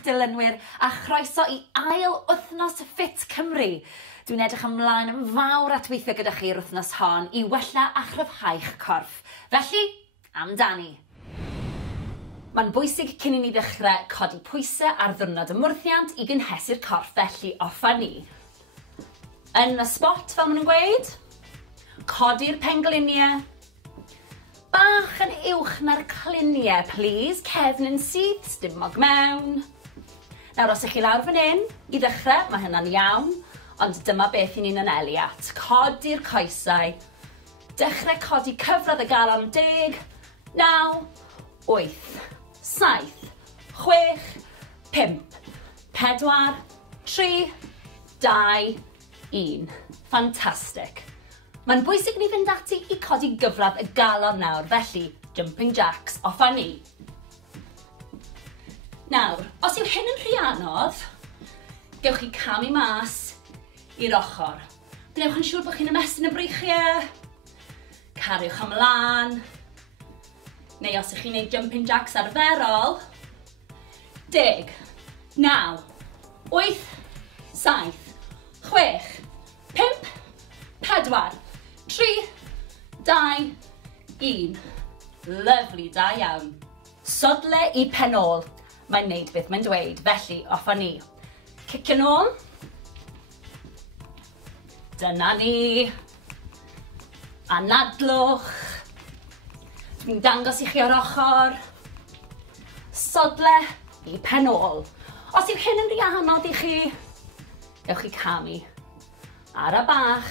eich dilynwyr a chroeso I ail wythnos FFIT Cymru. Dwi'n edrych ymlaen yn fawr at weithio gyda chi'r wythnos hon I wella a chryfhau'ch corff. Felly, amdani. Mae'n bwysig cyn I ni ddechrau codi pwysau ar ddiwrnod ymwrthiant I gynhesu'r corff, felly offa ni. Yn y spot, fel maen nhw'n gweud, codi'r pengliniau, bach yn uwch na'r cliniau, please. Cefn yn syth, stumog mewn. Nawr, os ych chi lawr fan hyn, I ddechrau, mae hynna'n iawn, ond dyma beth I ni'n anelu at. Codi'r coesau. Dechrau codi cyfradd y galon 10, 9, 8, 7, 6, 5, 4, 3, 2, 1. Fantastic. Mae'n bwysig ni fynd ati I codi gyfradd y galon nawr, felly jumping jacks offa ni. Nawr, os yw hyn yn rhy anodd, gewch chi camu mas i'r ochr. Gwnewch yn siŵr bod chi'n ymestyn y breichiau, cariwch ymlaen, neu os ych chi'n gwneud jumping jacks arferol, 10, 9, 8, 7, 6, 5, 4, 3, 2, 1. Lyfli, da iawn. Sodle I penol. Mae'n neud beth mae'n dweud, felly offa ni. Cicio nôl. Dyna ni. Anadlwch. Dwi'n dangos I chi o'r ochr. Sodle I penol. Os yw hyn yn rhy anodd I chi, gewch chi camu. Ara bach.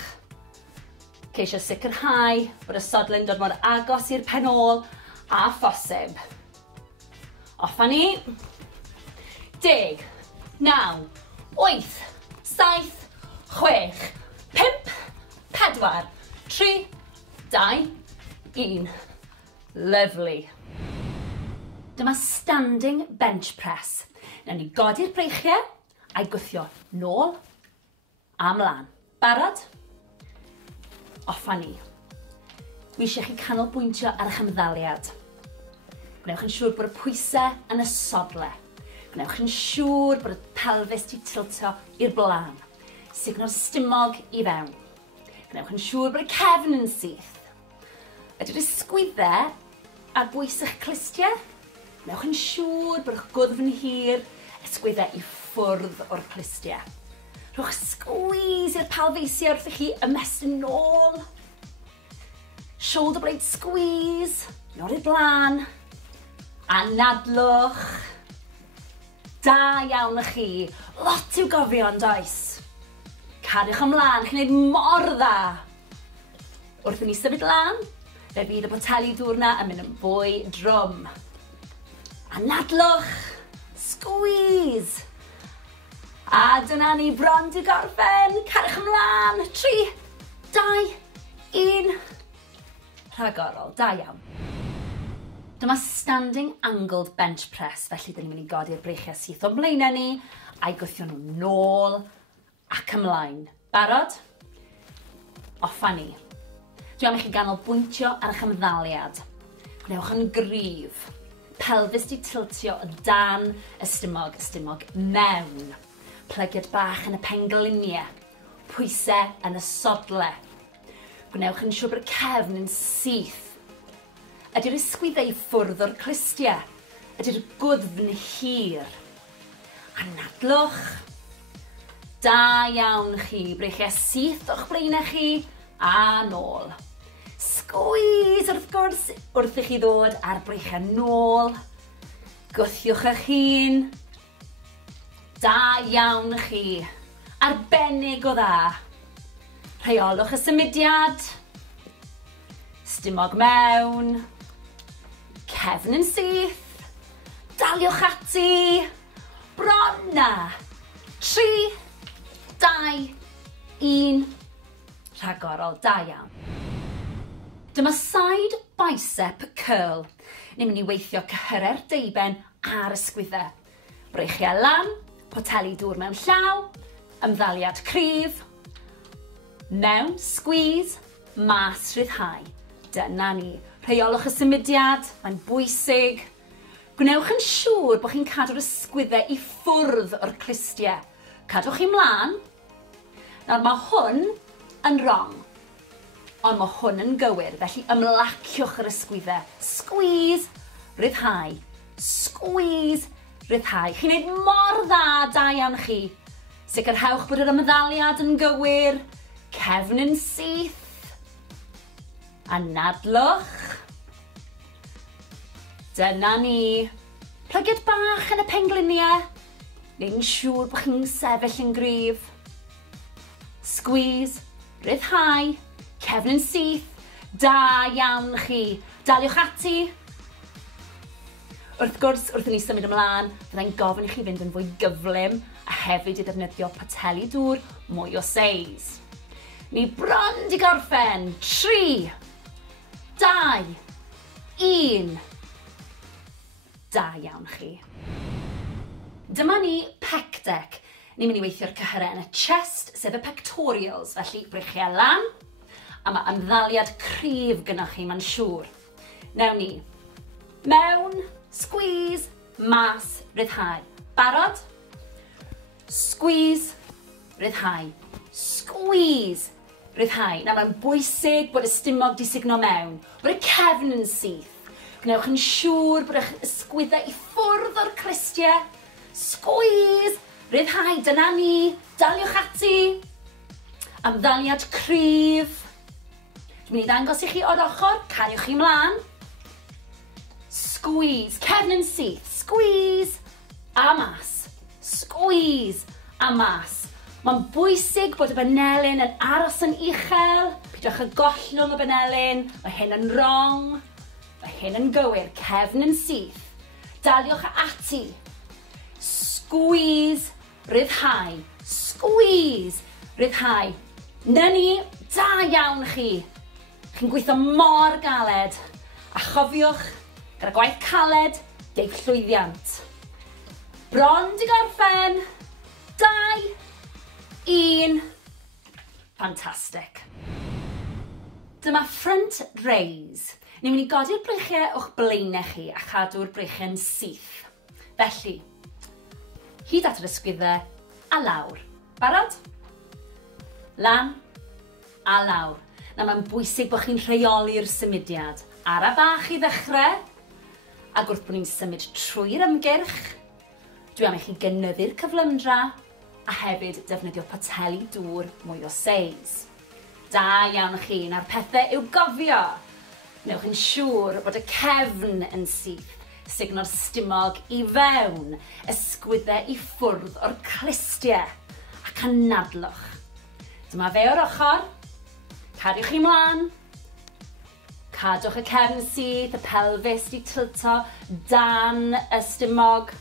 Ceisio sicrhau bod y sodle'n dod mor agos i'r penol a phosib. Offa ni. 10, 9, 8, 7, 6, 5, 4, 3, 2, 1. Lovely. Dyma standing bench press. Nawn ni godi'r breichiau a'i gwthio nôl a mlaen. Barod? Offa ni. Dwi eisiau chi canolbwyntio ar eich ymddaliad. Gwnewch yn siŵr bod y pwysau yn y sodle. Gwnewch yn siŵr bod y pelfis di tiltio i'r blaen. Signo'r stumog I fewn. Gwnewch yn siŵr bod y cefn yn syth. Ydy'r ysgwyddau ar bwys eich clistiau. Gwnewch yn siŵr bod eich gwddf yn hir, ysgwyddau I ffwrdd o'r clistiau. Rhowch squeeze i'r pelfeisiau wrth I chi ymestyn nôl. Shoulder blade squeeze. Nôl i'r blaen. Anadlwch. Da iawn I chi. Lot i'w gofio yn does. Cariwch ymlaen. Chi'n gwneud mor dda. Wrth I ni symud lan, fe fydd y boteli dwrna yn mynd yn fwy drwm. Anadlwch. Squeeze. A dyna ni bron di gorffen. Cariwch ymlaen. 3, 2, 1. Rhagorol, da iawn. Dyma standing angled bench press, felly dyn ni'n mynd I godi'r breichiau syth o blaenau ni, a'i gwthio nhw nôl ac ymlaen. Barod? Offa ni. Dwi am I chi ganolbwyntio ar eich ymddaliad. Gwnewch yn gryf. Pelfis di tiltio o dan y stumog mewn. Plygiad bach yn y pengliniau. Pwysau yn y sodle. Gwnewch yn siŵr bod y cefn yn syth. Ydy'r ysgwyddau I ffwrdd o'r clistiau. Ydy'r gwddf yn hir. Anadlwch. Da iawn chi. Breichiau syth o'ch blaenau chi a nôl. Squeeze wrth gwrs wrth I chi ddod ar breichiau nôl. Gwthiwch eich hun. Da iawn chi. Arbennig o dda. Rheolwch y symudiad. Stumog mewn. Cefn yn syth. Daliwch ati. Bron na. 3, 2, 1. Rhagorol, da iawn. Dyma side bicep curl. Ni'n mynd I weithio cyhyrer deiben ar ysgwyddau. Breichiau lan. Poteli dŵr mewn llaw, ymddaliad cryf, mewn, squeeze, mas rhyddhau. Dyna ni. Rheolwch y symudiad, mae'n bwysig. Gwnewch yn siŵr bod chi'n cadw'r ysgwyddau I ffwrdd o'r clustiau. Cadwch chi mlaen. Nawr mae hwn yn wrong. Ond mae hwn yn gywir, felly ymlaciwch yr ysgwyddau. Squeeze, ryddhau. Squeeze, ryddhau. Chi'n neud mor dda, da iawn chi. Sicrhewch bod yr ymddaliad yn gywir. Cefn yn syth. Anadlwch. Dyna ni. Plygiad bach yn y pengliniau. Neu'n siŵr bod chi'n sefyll yn gryf. Squeeze, ryddhau. Cefn yn syth, da iawn chi. Daliwch ati. Wrth gwrs, wrth i ni symud ymlaen, byddai'n gofyn I chi fynd yn fwy gyflym a hefyd I ddefnyddio poteli dŵr mwy o seis. Ni bron di gorffen. 3, 2, 1. Da iawn chi. Dyma ni pec deck. Ni'n mynd I weithio'r cyhyrau yn y chest, sef y pectorials, felly breichiau lan. A mae ymddaliad cryf gynnwch chi, mae'n siŵr. Newn ni. Mewn, squeeze, mas, ryddhau. Barod? Squeeze, ryddhau. Squeeze, ryddhau. Nawr mae'n bwysig bod y stumog di signo mewn, bod y cefn yn syth. Gwnewch yn siŵr bod eich ysgwyddau I ffwrdd o'r clustiau. Squeeze, ryddhau, dyna ni. Daliwch ati. Ymddaliad cryf. Dwi'n mynd I ddangos I chi o'r ochr, cariwch chi mlaen. Squeeze, cefn yn syth, squeeze, a mas. Squeeze, a mas. Mae'n bwysig bod y banelyn yn aros yn uchel. Pidwch y gollwng y banelyn, mae hyn yn wrong. Mae hyn yn gywir, cefn yn syth. Daliwch ati. Squeeze, ryddhau. Squeeze, ryddhau. Na ni, da iawn chi. Chi'n gweithio mor galed. A chofiwch, gyda gwaith caled, deib llwyddiant. Bron di gorffen. 2, 1. Fantastic. Dyma front raise. Ni'n mynd I godi'r breichiau o'ch blaenau chi a chadw'r breichiau'n syth. Felly, hyd at yr ysgwyddau a lawr. Barod? Lan a lawr. Na mae'n bwysig bod chi'n rheoli'r symudiad. Ara bach I ddechrau. Ac wrth bod ni'n symud trwy'r ymgyrch, dwi am I chi gynyddu'r cyflymdra a hefyd defnyddio poteli dŵr mwy o seis. Da iawn chi, na'r pethau i'w gofio. Newch yn siŵr bod y cefn yn syth, signo'r stumog I fewn, ysgwyddau I ffwrdd o'r clustiau ac anadlwch. Dyma fe o'r ochr. Cariwch chi mlaen. Cadwch y cefn syth, y pelfis di tilto dan y stumog.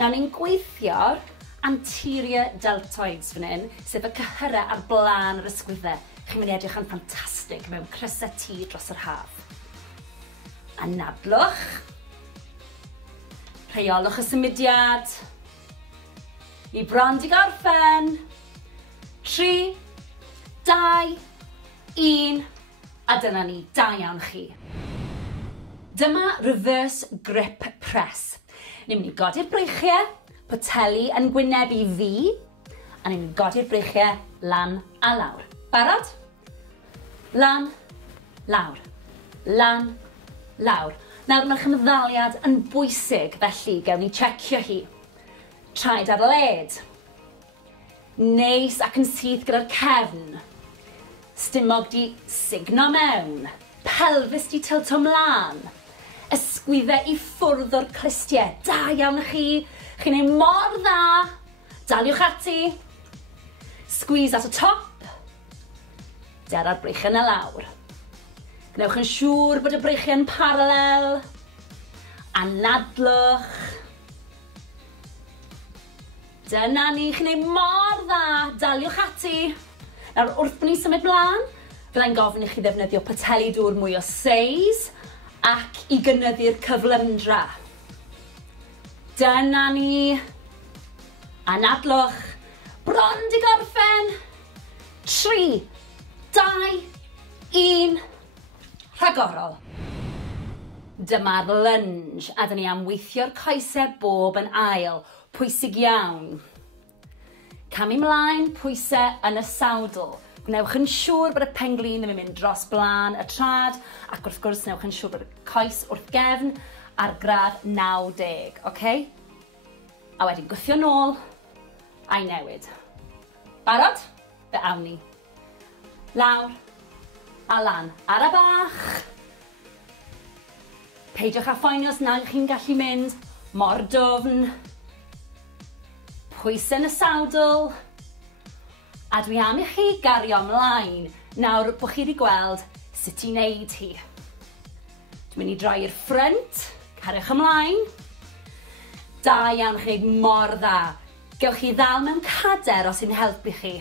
Nawr ni'n gweithio'r anterior deltoids fan hyn, sef y cyhyrau ar blaen yr ysgwyddau. Chi'n mynd I edrych yn ffantastig mewn crysau T dros yr haf. Anadlwch. Rheolwch y symudiad. Ni bron di gorffen. 3, 2, 1. A dyna ni, da iawn chi. Dyma reverse grip press. Ni'n mynd I godi'r breichiau, poteli yn gwynebu fi, a ni'n mynd I godi'r breichiau lan a lawr. Barod? Lan, lawr. Lan, lawr. Nawr mae'ch ymddaliad yn bwysig, felly gewn ni checio hi. Traed ar led. Neis ac yn syth gyda'r cefn. Stumog di signo mewn. Pelfis di tilto mlaen. Ysgwyddau I ffwrdd o'r clustiau. Da iawn chi. Chi'n ei mor dda. Daliwch ati. Squeeze at y top. Dera'r breichiau'n y lawr. Gnewch yn siŵr bod y breichiau'n paralel. Anadlwch. Dyna ni, chi'n ei mor dda. Daliwch ati. Nawr, wrth bod ni'n symud mlaen, fyddai'n gofyn I chi ddefnyddio poteli dŵr mwy o seis ac I gynyddu'r cyflymdra. Dyna ni. Anadlwch. Bron di gorffen. 3, 2, 1. Rhagorol. Dyma'r lunge, a dyn ni am weithio'r coesau bob yn ail. Pwysig iawn. Camu mlaen, pwysau yn y sawdl. Gnewch yn siŵr bod y penglin yn mynd dros blaen y trad, ac wrth gwrs gnewch yn siŵr bod y coes wrth gefn ar gradd 90, okay? A wedyn gwthio nôl a'i newid. Barod? Fe awn ni. Lawr a lan ar y bach. Peidiwch â phoeni os nad chi'n gallu mynd mor dwfn. Pwysau yn y sawdl. A dwi am i chi gario ymlaen nawr bod chi wedi gweld sut i wneud hi. Dwi'n mynd i droi i'r ffrynt, cariwch ymlaen. Da iawn chi, mor dda. Gewch chi ddal mewn cader os sy'n helpu chi.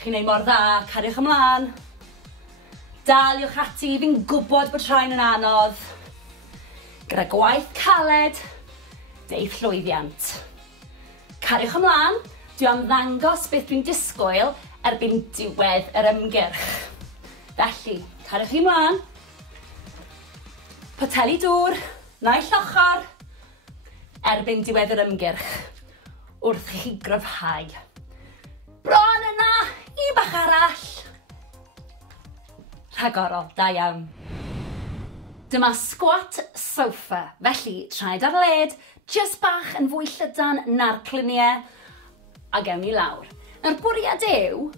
Chi'n neud mor dda, cariwch ymlaen. Daliwch ati, fi'n gwybod bod rhain yn anodd. Gyda gwaith caled, deith llwyddiant. Cariwch ymlaen, dwi am ddangos beth dwi'n disgwyl erbyn diwedd yr ymgyrch. Felly, cariwch chi ymlaen. Poteli dŵr, naill ochr, erbyn diwedd yr ymgyrch, wrth i chi gryfhau. Bron yna, i bach arall. Rhagorol, da iawn. Dyma squat sofa, felly traed ar led, jyst bach yn fwy llydan na'r cluniau, a gewn ni lawr. Nawr bwriad yw,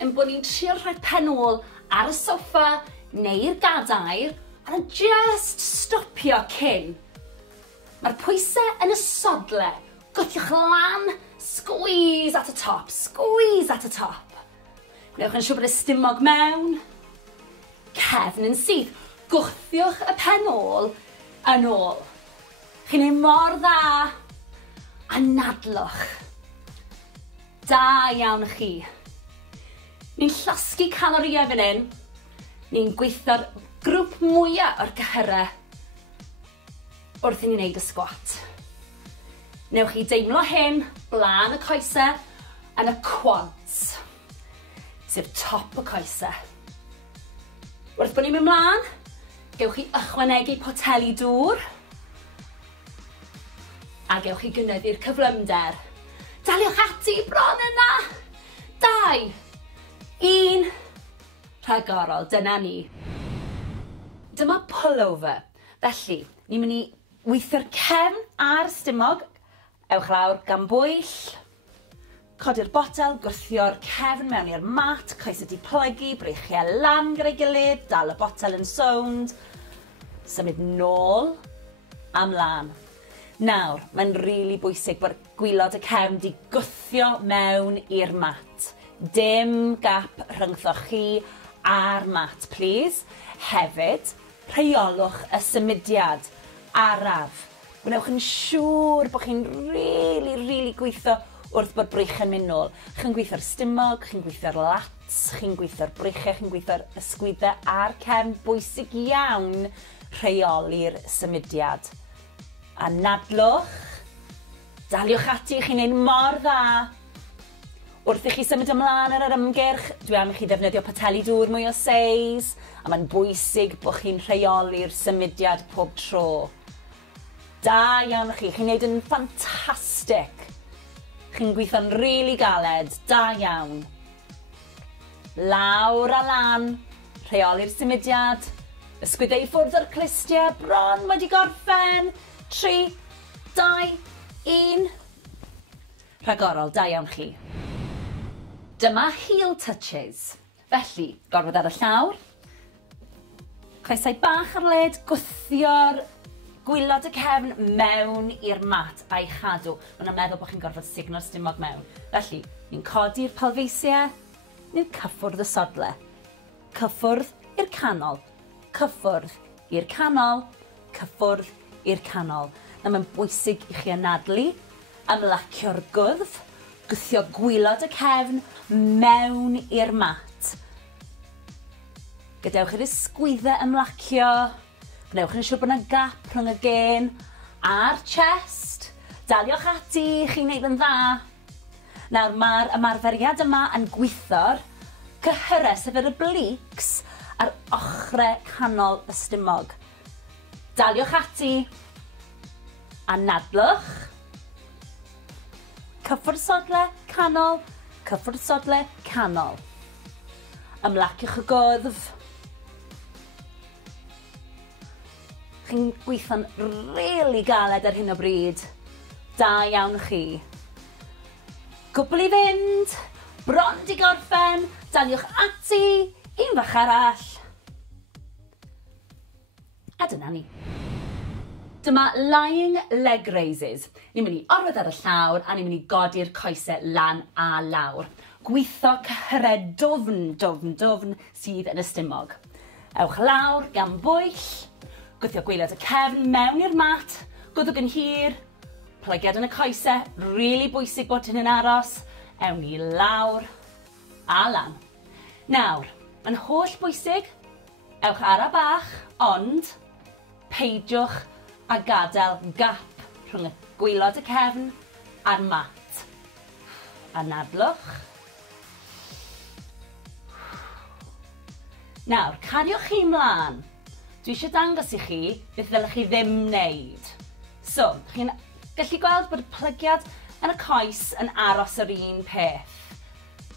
yn bod ni'n trio rhoi pen ôl ar y soffa neu'r gadair, a just stopio cyn. Mae'r pwysau yn y sodle. Gwthiwch lan, squeeze at y top, squeeze at y top. Gnewch yn siŵr bod y stumog mewn. Cefn yn syth. Gwthiwch y pen ôl yn ôl. Chi'n ei mor dda. A nadlwch. Da iawn chi. Ni'n llosgu calorïau fan hyn. Ni'n gweithio'r grŵp mwyaf o'r gyhyrau wrth i ni wneud y sgwat. Newch chi deimlo hyn, blaen y coesau, yn y quads, sef top y coesau. Wrth bod ni'n mynd mlaen, gewch chi ychwanegu poteli dŵr, a gewch chi gynyddu'r cyflymder. Daliwch ati, bron yna! 2, 1, rhagorol, dyna ni. Dyma pullover, felly ni'n mynd i weithio'r cefn a'r stumog. Ewch lawr gan bwyll, codi'r botel, gwthio'r cefn mewn i'r mat, coes wedi plygu, breichiau lan gyda'i gilydd, dal y botel yn sownd, symud nôl a mlaen. Nawr, mae'n rili bwysig bod gwylod y cefn di gwthio mewn i'r mat. Dim gap rhyngthoch chi a'r mat, please. Hefyd, rheolwch y symudiad araf. Gwnewch yn siŵr bod chi'n rili gweithio wrth bod breichiau'n mynd nôl. Chi'n gweithio'r stumog, chi'n gweithio'r lats, chi'n gweithio'r breichiau, chi'n gweithio'r ysgwyddau a'r cefn. Bwysig iawn rheoli'r symudiad. A nadlwch, daliwch ati, chi'n neud mor dda. Wrth i chi symud ymlaen ar yr ymgyrch, dwi am i chi ddefnyddio poteli dŵr mwy o seis, a mae'n bwysig bod chi'n rheoli'r symudiad pob tro. Da iawn chi, chi'n neud yn ffantastig. Chi'n gweithio'n rili galed, da iawn. Lawr a lan, rheoli'r symudiad, ysgwyddau ffwrdd o'r clustia, bron wedi gorffen. 3, 2, 1. Rhagorol, da iawn chi. Dyma heel touches. Felly, gorfod ar y llawr. Coesau bach ar led, gwthio'r gwylod y cefn mewn i'r mat a'i chadw. Mae'n meddwl bod chi'n gorfod signo'r stumog mewn. Felly, ni'n codi'r palfeisiau, ni'n cyffwrdd y sodle. Cyffwrdd i'r canol. Cyffwrdd i'r canol. Cyffwrdd i'r canol. Na mae'n bwysig i chi anadlu, ymlacio'r gwddf, gwthio gwylod y cefn mewn i'r mat. Gadewch i'r ysgwyddau ymlacio. Gnewch yn siŵr bod yna gap rhwng y gen a'r chest. Daliwch ati, chi'n neud yn dda. Nawr, mae'r ymarferiad yma yn gweithio'r cyhyrau, sef yr obliques, ar ochrau canol y stumog. Daliwch ati, anadlwch, cyffwrdd canol, cyffwrdd canol. Ymlaciwch y gwddf. Chi'n gweithio'n rili galed ar hyn o bryd. Da iawn chi. Cwbl i fynd, bron di gorffen, daliwch ati, un fach arall. A dyna ni. Dyma lying leg raises. Ni'n mynd i orwedd ar y llawr a ni'n mynd i godi'r coesau lan a lawr. Gweithio cyhyred dwfn sydd yn y stumog. Ewch lawr gan bwyll, gwthio gwaelod y cefn mewn i'r mat, gwddwg yn hir, plygiad yn y coesau, rili bwysig bod hyn yn aros, ewn ni lawr a lan. Nawr, mae'n holl bwysig, ewch ara bach, ond peidiwch a gadael gap rhwng y gwaelod y cefn a'r mat. Anadlwch. Nawr, cariwch chi mlaen. Dwi eisiau dangos i chi beth ddylech chi ddim wneud. So, chi'n gallu gweld bod y plygiad yn y coes yn aros yr un peth.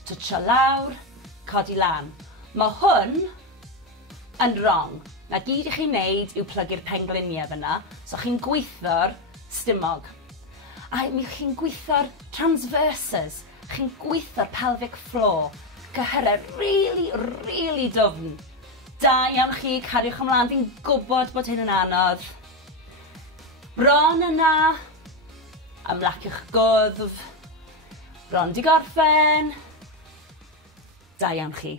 Twtsio lawr, codi lan. Mae hwn yn wrong. Na gyd i chi'n neud yw plygu'r pengliniau fyna, so chi'n gweithio'r stumog. A mi chi'n gweithio'r transverses, chi'n gweithio'r pelvic floor. Cyhyre rili dwfn. Da iawn chi, cariwch ymlaen, fi'n gwybod bod hyn yn anodd. Bron yna, ymlaciwch gwddf, bron di gorffen. Da iawn chi.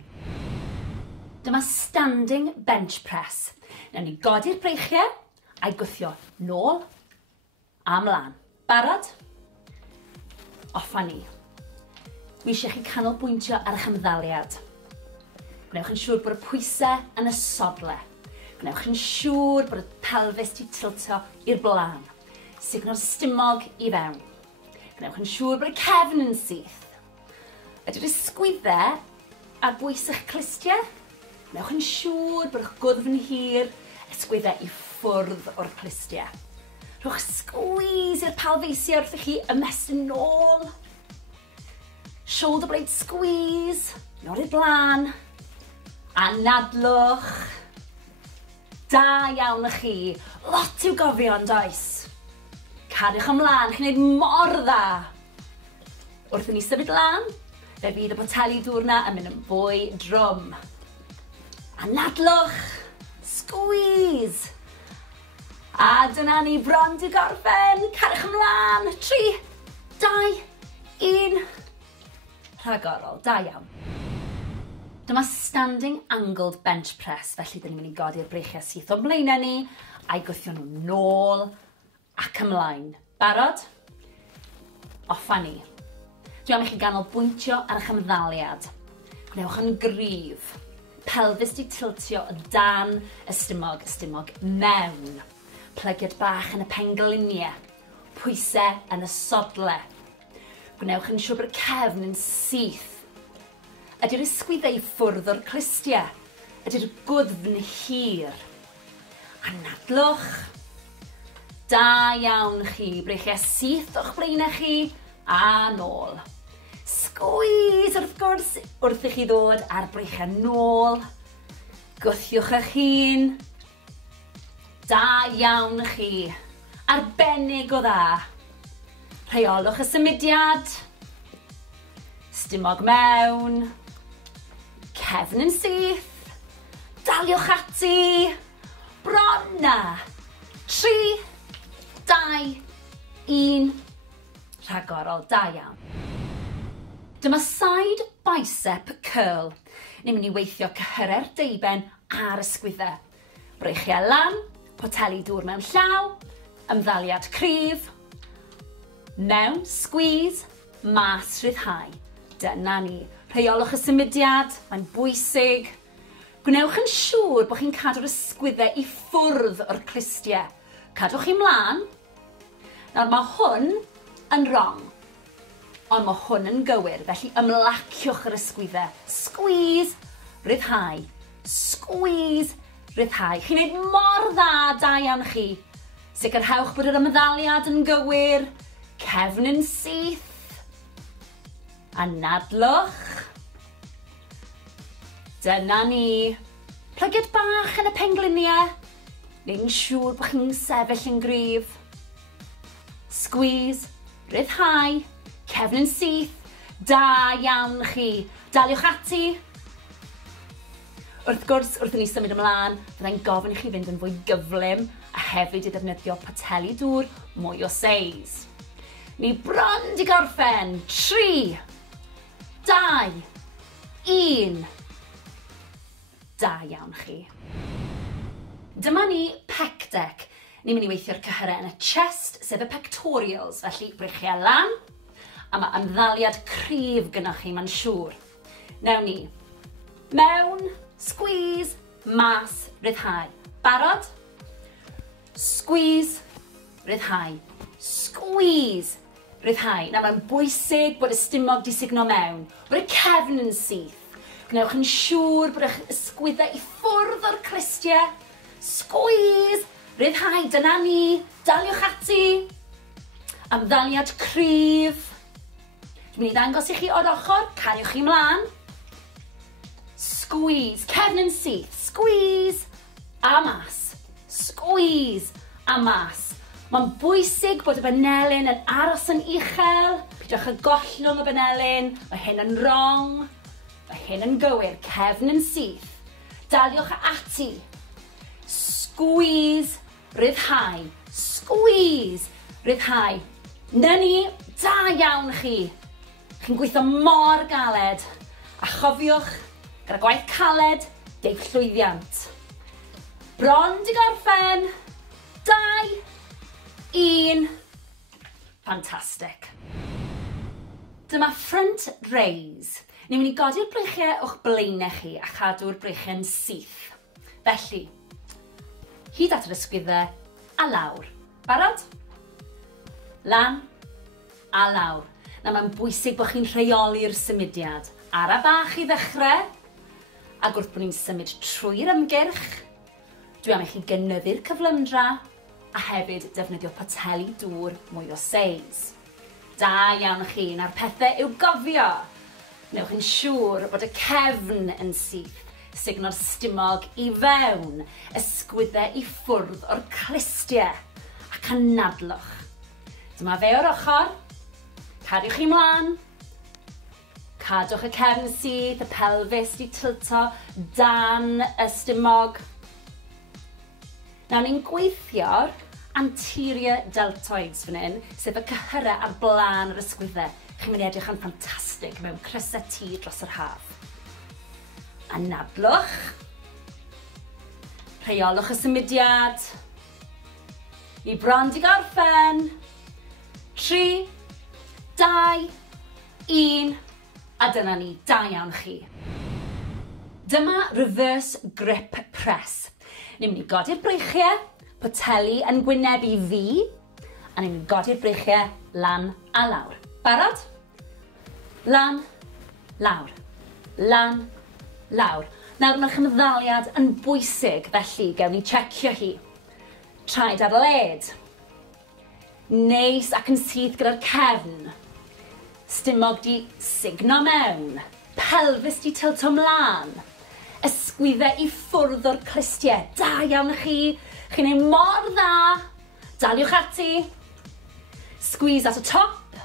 Dyma standing bench press. Nawn ni godi'r breichiau a'i gwthio nôl a mlaen. Barod? Offa ni. Dwi eisiau chi canolbwyntio ar eich ymddaliad. Gwnewch yn siŵr bod y pwysau yn y sodle. Gwnewch yn siŵr bod y pelfis di tiltio i'r blaen. Signo'r stumog i fewn. Gwnewch yn siŵr bod y cefn yn syth. Ydy'r ysgwyddau ar bwys eich clistiau. Gwnewch yn siŵr bod eich gwddf yn hir, ysgwyddau i ffwrdd o'r clistiau. Rhowch squeeze i'r pelfeisiau wrth i chi ymestyn nôl. Shoulder blade squeeze, nôl i'r blaen. Anadlwch. Da iawn chi. Lot i'w gofio yn does. Cariwch ymlaen, chi'n neud mor dda. Wrth i ni symud lan, fe fydd y poteli diwrnod yn mynd yn fwy drwm. Anadlwch. Squeeze. A dyna ni bron di gorffen. Cariwch ymlaen. 3, 2, 1. Rhagorol, da iawn. Dyma standing angled bench press, felly dyn ni'n mynd i godi'r breichiau syth o'n blaenau ni, a'i gwthio nhw nôl ac ymlaen. Barod? Offa ni. Dwi am i chi ganolbwyntio ar eich ymddaliad. Gwnewch yn gryf. Pelfis di tiltio o dan y stumog mewn. Plygiad bach yn y pengliniau. Pwysau yn y sodle. Gwnewch yn siŵr bod y cefn yn syth. Ydy'r ysgwyddau i ffwrdd o'r clistiau. Ydy'r gwddf yn hir. Anadlwch. Da iawn chi. Breichiau syth o'ch blaenau chi a nôl. Squeeze wrth gwrs wrth i chi ddod ar breichiau nôl. Gwthiwch eich hun. Da iawn chi. Arbennig o dda. Rheolwch y symudiad. Stumog mewn. Cefn yn syth. Daliwch ati. Bron na. 3, 2, 1. Rhagorol, da iawn. Dyma side bicep curl. Ni'n mynd i weithio cyhyre'r deiben a'r ysgwyddau. Breichiau lan, poteli dŵr mewn llaw, ymddaliad cryf, mewn, squeeze, mas rhyddhau. Dyna ni. Rheolwch y symudiad, mae'n bwysig. Gwnewch yn siŵr bod chi'n cadw'r ysgwyddau i ffwrdd o'r clistiau. Cadwch chi mlaen. Nawr mae hwn yn wrong, ond mae hwn yn gywir, felly ymlaciwch yr ysgwyddau. Squeeze, rhyddhau. squeeze, ryddhau. Chi'n neud mor dda, da iawn chi. Sicrhewch bod yr ymddaliad yn gywir, cefn yn syth, anadlwch. Dyna ni. Plyged bach yn y pengliniau, neu'n siŵr bod chi'n sefyll yn gryf. Squeeze, ryddhau, cefn yn syth, da iawn chi. Daliwch ati. Wrth gwrs, wrth i ni symud ymlaen, byddai'n gofyn i chi fynd yn fwy gyflym a hefyd i ddefnyddio pateli dŵr mwy o seis. Ni bron di gorffen. 3, 2, 1. Da iawn chi. Dyma ni pec deck. Ni'n mynd i weithio'r cyhyrau yn y chest, sef y pectorials, felly breichiau lan, a mae ymddaliad cryf gynnwch chi, mae'n siŵr. Newn ni. Mewn, squeeze, mas, ryddhau. Barod? Squeeze, ryddhau. Squeeze, ryddhau. Nawr mae'n bwysig bod y stumog di signo mewn, bod y cefn yn syth. Gwnewch yn siŵr bod eich ysgwyddau i ffwrdd o'r clistiau. Squeeze, ryddhau, dyna ni. Daliwch ati. Ymddaliad cryf. Dwi'n mynd i ddangos i chi o'r ochr, cariwch chi mlaen. Squeeze, cefn yn syth. Squeeze, a mas. Squeeze, a mas. Mae'n bwysig bod y benelyn yn aros yn uchel. Pidwch y gollwng y benelyn. Mae hyn yn wrong. Mae hyn yn gywir. Cefn yn syth. Daliwch ati. Squeeze, ryddhau. Squeeze, ryddhau. Na ni, da iawn chi. Chi'n gweithio mor galed. A chofiwch, gyda gwaith caled, deib llwyddiant. Bron di gorffen. 2, 1. Fantastic. Dyma front raise. Ni'n mynd i godi'r breichiau o'ch blaenau chi a chadw'r breichiau'n syth. Felly, hyd at yr ysgwyddau a lawr. Barod? Lan a lawr. Na mae'n bwysig bod chi'n rheoli'r symudiad. Ara bach i ddechrau, ac wrth bod ni'n symud trwy'r ymgyrch, dwi am i chi gynyddu'r cyflymdra a hefyd defnyddio pateli dŵr mwy o seis. Da iawn chi, na'r pethau i'w gofio. Newch yn siŵr bod y cefn yn syth, signo'r stumog i fewn, ysgwyddau i ffwrdd o'r clistiau ac anadlwch. Dyma fe o'r ochr, cariwch chi mlaen, cadwch y cefn syth, y pelfis di tilto dan y stumog. Nawr ni'n gweithio'r anterior deltoids fan hyn, sef y cyhyrau ar blaen yr ysgwyddau. Chi'n mynd i edrych yn ffantastig mewn crysau tŷ dros yr haf. Anadlwch. Rheolwch y symudiad. I bron di gorffen. 3, 2, 1. A dyna ni, da iawn chi. Dyma reverse grip press. Ni'n mynd i godi'r breichiau, poteli yn gwynebu fi, a ni'n mynd i godi'r breichiau lan a lawr. Barod? Lan, lawr. Lan, lawr. Nawr mae'r chymddaliad yn bwysig, felly gewn ni checio hi. Traed ar led. Neis ac yn syth gyda'r cefn. Stumog di signo mewn. Pelfis di tilto mlaen. Ysgwyddau i ffwrdd o'r clistiau. Da iawn chi. Chi'n ei mor dda. Daliwch ati. Squeeze at y top.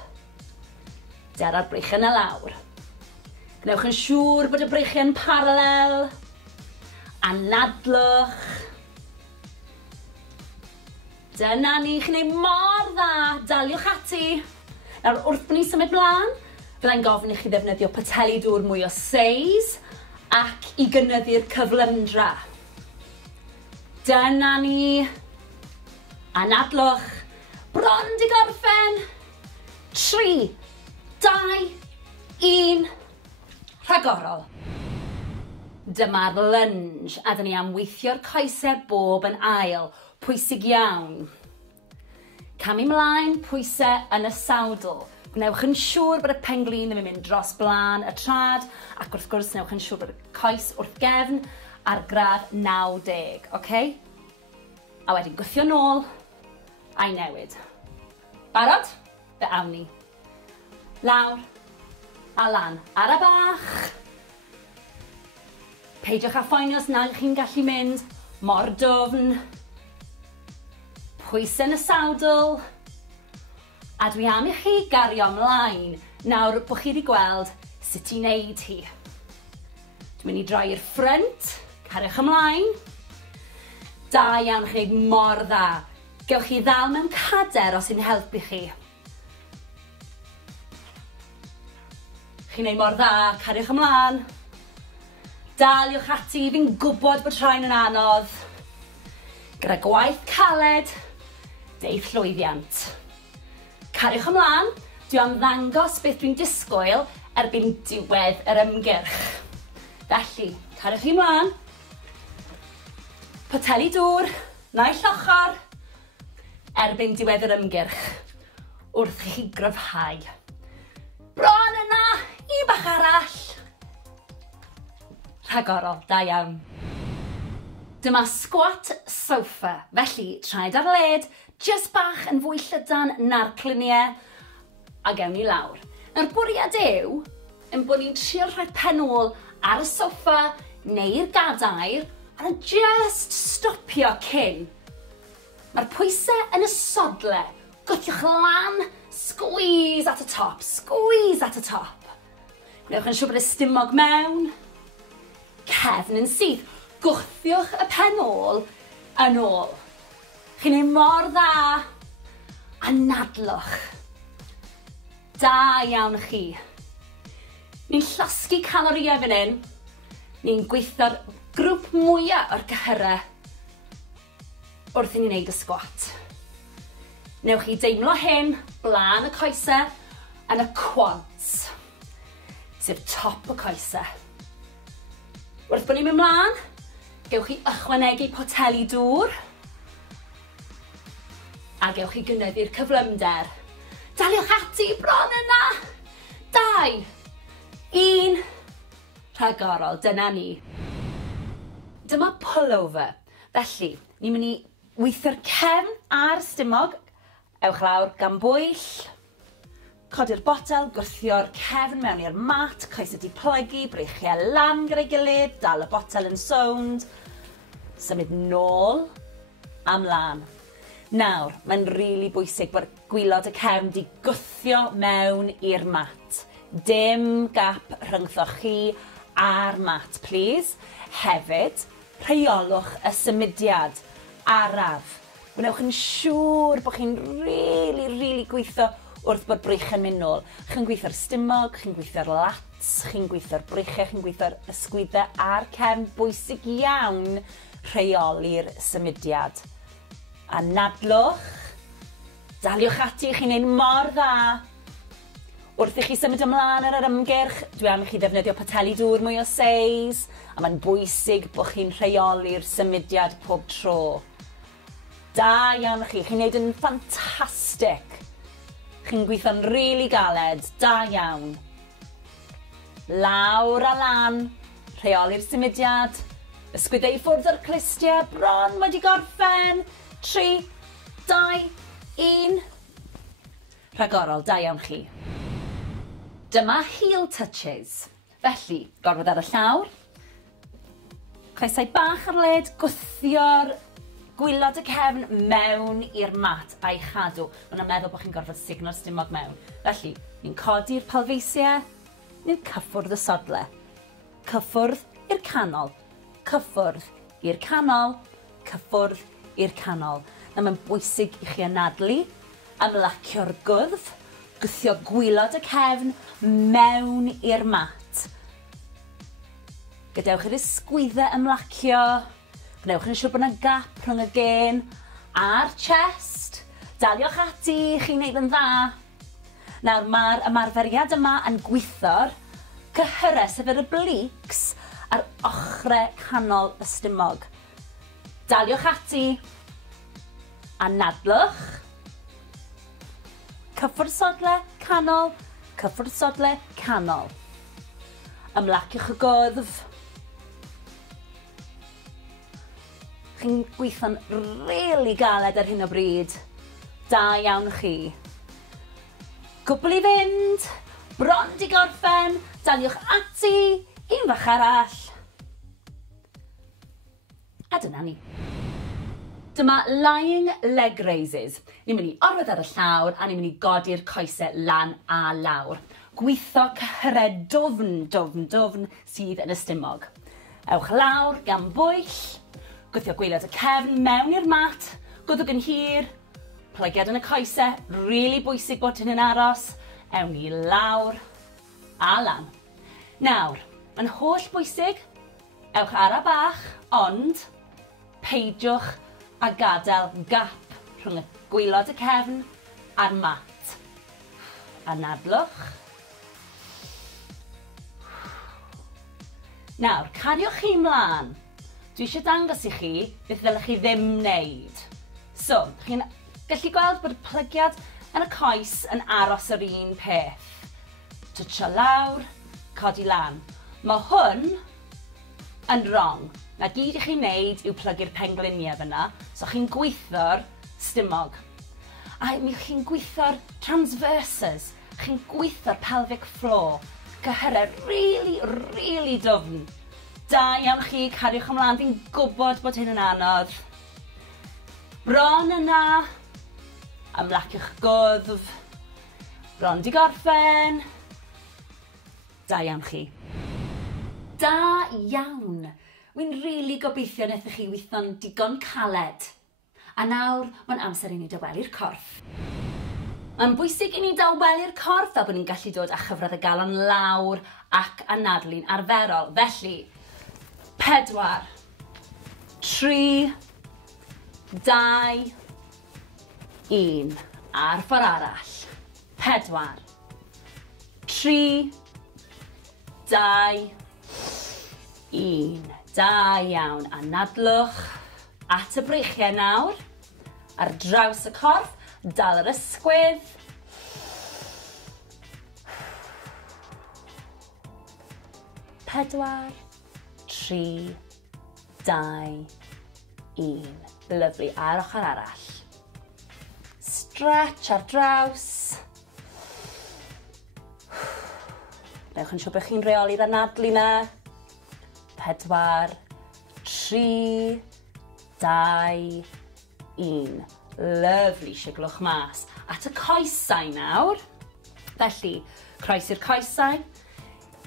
Dera'r breichiau y lawr. Gnewch yn siŵr bod y breichiau'n paralel. Anadlwch. Dyna ni, chi'n ei mor dda. Daliwch ati. Nawr, wrth bod ni'n symud mlaen, byddai'n gofyn i chi ddefnyddio pateli dŵr mwy o seis ac i gynyddu'r cyflymdra. Dyna ni. Anadlwch. Bron di gorffen. 3, 2, 1. Rhagorol. Dyma'r lunge, a dyn ni am weithio'r coesau bob yn ail. Pwysig iawn. Camu mlaen, pwysau yn y sawdl. Gnewch yn siŵr bod y penglin ddim yn mynd dros blaen y trad, ac wrth gwrs gnewch yn siŵr bod y coes wrth gefn ar gradd 90, oce? A wedyn gwthio nôl a'i newid. Barod? Fe awn ni. Lawr a lan ar y bach. Peidiwch â phoeni os nad chi'n gallu mynd mor dwfn. Pwysau yn y sawdl. A dwi am i chi gario ymlaen nawr bod chi wedi gweld sut i wneud hi. Dwi'n mynd i droi i'r ffrynt, cariwch ymlaen. Da iawn chi wneud mor dda. Gewch chi ddal mewn cader os yw'n helpu chi. Chi'n gwneud mor dda, cariwch ymlaen. Daliwch ati, fi'n gwybod bod rhain yn anodd. Gyda gwaith caled, deuth llwyddiant. Cariwch ymlaen, dwi am ddangos beth dwi'n disgwyl erbyn diwedd yr ymgyrch. Felly, cariwch chi ymlaen. Poteli dŵr, naill ochr, erbyn diwedd yr ymgyrch, wrth i chi gryfhau. Bron yna, i bach arall. Rhagorol, da iawn. Dyma squat sofa, felly traed ar led, jyst bach yn fwy llydan na'r cluniau, a gewn ni lawr. Nawr bwriad yw, yn bod ni'n trio rhaid pen ôl ar y soffa neu'r gadair, a just stopio cyn. Mae'r pwysau yn y sodle. Gwthiwch lan, squeeze at y top, squeeze at y top. Gwnewch yn siŵr bod y stumog mewn. Cefn yn syth. Gwthiwch y pen ôl yn ôl. Chi'n ei mor dda. A nadlwch. Da iawn chi. Ni'n llosgu calorïau fan hyn. Ni'n gweithio'r grŵp mwyaf o'r gyhyrau wrth i ni wneud y sgwat. Newch chi deimlo hyn blaen y coesau yn y quads, sef top y coesau. Wrth bod ni'n mynd mlaen, gewch chi ychwanegu poteli dŵr a gewch chi gynyddu'r cyflymder. Daliwch ati bron yna. 2, 1, rhagorol, dyna ni. Dyma pullover. Felly, ni'n mynd i weithio'r cefn a'r stumog. Ewch lawr gan bwyll. Codi'r botel, gwrthio'r cefn mewn i'r mat, coes ydi plygu, breichiau lan gyda'i gilydd, dal y botel yn sownd. Symud nôl a mlaen. Nawr, mae'n rili bwysig bod gwylod y cefn di gwthio mewn i'r mat. Dim gap rhyngthoch chi a'r mat, please. Hefyd, rheolwch y symudiad araf. Gwnewch yn siŵr bod chi'n rili gweithio wrth bod brych yn mynd nôl. Chi'n gweithio'r stumog, chi'n gweithio'r lats, chi'n gweithio'r breichiau, chi'n gweithio'r ysgwyddau a'r cefn. Bwysig iawn rheoli'r symudiad. A nadlwch, daliwch ati, chi'n neud mor dda. Wrth i chi symud ymlaen ar yr ymgyrch, dwi am i chi ddefnyddio poteli dŵr mwy o seis, a mae'n bwysig bod chi'n rheoli'r symudiad pob tro. Da iawn chi, chi'n neud yn ffantastig. Chi'n gweithio'n rili galed, da iawn. Lawr a lan, rheoli'r symudiad, ysgwyddau i ffwrdd o'r clustia, bron wedi gorffen. 3, 2, 1. Rhagorol, da iawn chi. Dyma heel touches. Felly, gorfod ar y llawr. Coesau bach ar led, gwthio'r gwylod y cefn mewn i'r mat a'i chadw. Mae'n meddwl bod chi'n gorfod signo'r stumog mewn. Felly, ni'n codi'r pelfeisiau, ni'n cyffwrdd y sodle. Cyffwrdd i'r canol. Cyffwrdd i'r canol. Cyffwrdd i'r canol. Na mae'n bwysig i chi anadlu, ymlacio'r gwddf, gwthio gwylod y cefn mewn i'r mat. Gadewch i'r ysgwyddau ymlacio. Gwnewch yn siŵr bod yna gap rhwng y gen a'r chest. Daliwch ati, chi'n neud yn dda. Nawr, mae'r ymarferiad yma yn gweithio'r cyhyrau, sef yr obliques, ar ochrau canol y stumog. Daliwch ati a nadlwch. Cyffwrdd sodle, canol, cyffwrdd sodle, canol. Ymlaciwch y gwddf. Chi'n gweithio'n rili galed ar hyn o bryd. Da iawn chi. Cwbl i fynd, bron di gorffen, daliwch ati, un fach arall. A dyna ni. Dyma lying leg raises. Ni'n mynd i orwedd ar y llawr a ni'n mynd i godi'r coesau lan a lawr. Gweithio cyhredwfn sydd yn y stumog. Ewch lawr gan bwyll, gwthio gwaelod y cefn mewn i'r mat, gwddwg yn hir, plygiad yn y coesau, rili bwysig bod hyn yn aros, ewn ni lawr a lan. Nawr, yn holl bwysig, ewch ara bach, ond peidiwch a gadael gap rhwng y gwaelod y cefn a'r mat. Anadlwch. Nawr, cariwch chi mlaen. Dwi eisiau dangos i chi beth ddylech chi ddim wneud. So, chi'n gallu gweld bod y plygiad yn y coes yn aros yr un peth. Twtsio lawr, codi lan. Mae hwn yn wrong. Na gyd i chi'n neud yw plygu'r pengliniau fyna, so chi'n gweithio'r stumog. A mi chi'n gweithio'r transverses, chi'n gweithio'r pelvic floor. Cyhyrau rili dwfn. Da iawn chi, cariwch ymlaen, fi'n gwybod bod hyn yn anodd. Bron yna, ymlaciwch gwddf. Bron di gorffen. Da iawn chi. Da iawn. Wy'n rili gobeithio wnaethoch chi weithio'n digon caled. A nawr, mae'n amser i ni dywelu'r corff. Mae'n bwysig i ni dawelu'r corff fel bod ni'n gallu dod â chyfradd y galon lawr ac anadlu'n arferol. Felly, 4, 3, 2, 1. A'r ffordd arall. 4, 3, 2, 1. Da iawn. Anadlwch at y breichiau nawr. Ar draws y corff. Dal yr ysgwydd. 4, 3, 2, 1. Lyfli. A'r ochr arall. Stretch ar draws. Newch yn siŵr bod chi'n reoli'r anadlu na. 4, 3, 2, 1. Lyfli, siglwch mas. At y coesau nawr. Felly, croes i'r coesau,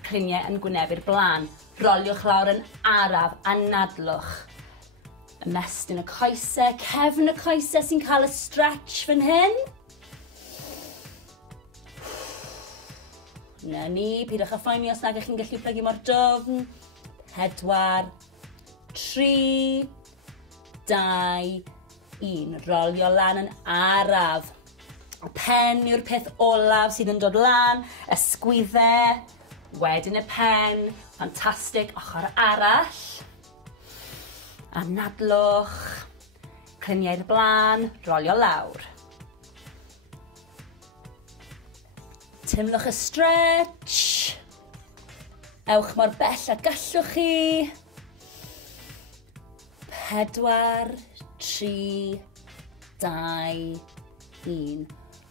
cliniau yn gwynebu'r blaen. Roliwch lawr yn araf, anadlwch. Ymestyn y coesau, cefn y coesau sy'n cael y stretch fan hyn. Na ni, pidwch â phoeni os nag ych chi'n gallu plygu mor dwfn. 4, 3, 2, 1. Rolio lan yn araf. Y pen yw'r peth olaf sydd yn dod lan. Ysgwyddau. Wedyn y pen. Ffantastig. Ochr arall. Anadlwch. Cliniau'r blaen. Rolio lawr. Timlwch y stretch. Ewch mor bell a gallwch chi. 4, 3, 2, 1.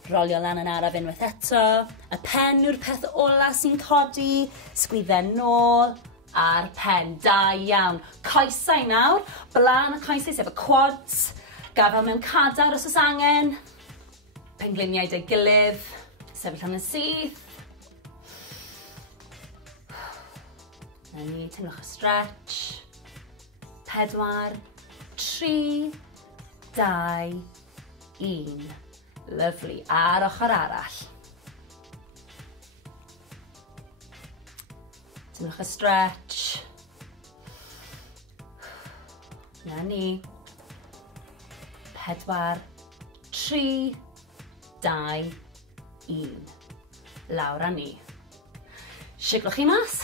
Rolio lan yn araf unwaith eto. Y pen yw'r peth ola sy'n codi. Sgwyddau nôl a'r pen. Da iawn. Coesau nawr. Blaen y coesau sef y quads. Gafel mewn cadar os oes angen. Pengliniau dy gilydd. Sefyll am y syth. Na ni, timlwch y stretch. 4, 3, 2, 1. Lyfli. A'r ochr arall. Timlwch y stretch. Na ni. 4, 3, 2, 1. Lawr â ni. Siglwch chi mas.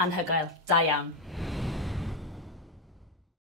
Anhygoel. Da iawn.